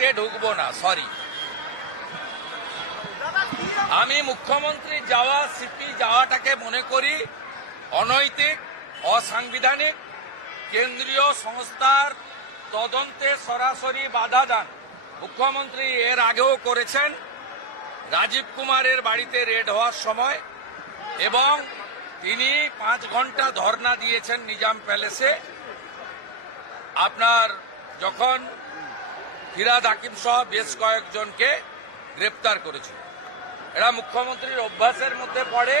সিপিতে ঢুকবো না, সরি। আমি মুখ্যমন্ত্রী যাওয়া, সিপি যাওয়াটাকে মনে করি অনৈতিক, অসাংবিধানিক। কেন্দ্রীয় সংস্থার তদন্তে সরাসরি বাধা দান মুখ্যমন্ত্রী এর আগেও করেছেন, রাজীব কুমারের বাড়িতে রেড হওয়ার সময়, এবং তিনি 5 ঘন্টা ধর্ণা দিয়েছেন নিজাম প্যালেসে। আপনার যখন ফিরাদ হাকিম সহ বেশ কয়েকজনকে গ্রেপ্তার করেছিল, এরা মুখ্যমন্ত্রীর অভ্যাসের মধ্যে পড়ে।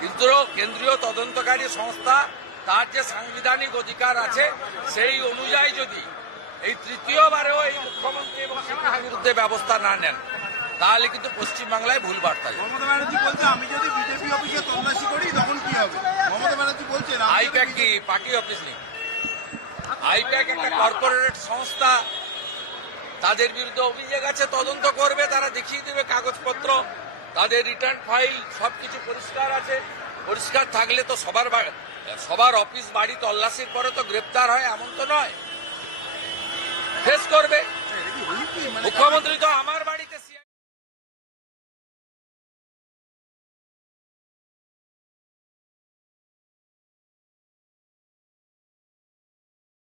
কিন্তু কেন্দ্রীয় তদন্তকারী সংস্থা তার যে সাংবিধানিক অধিকার আছে সেই অনুযায়ী যদি এই তৃতীয়বারেও এই মুখ্যমন্ত্রী এবং সিপির বিরুদ্ধে ব্যবস্থা না নেন, তাহলে কিন্তু পশ্চিমবাংলায় ভুল বার্তা যাবে। মমতা ব্যানার্জি বলছে, আমি যদি বিজেপি অফিসে তল্লাশি করি তখন কি হবে? মমতা ব্যানার্জি বলছে আইপ্যাক কি পার্টি অফিস নেই? আইপ্যাক একটা কর্পোরেট সংস্থা, তাদের বিরুদ্ধে অভিযোগ আছে, তদন্ত করবে, তারা দেখিয়ে দেবে কাগজপত্র, তাদের রিটার্ন ফাইল সবকিছু পরিষ্কার আছে। পরিষ্কার থাকলে তো সবার অফিস বাড়ি তল্লাশির পরে তো গ্রেপ্তার হয়, এমন তো নয়। ফেস করবে মুখ্যমন্ত্রী। তো আমার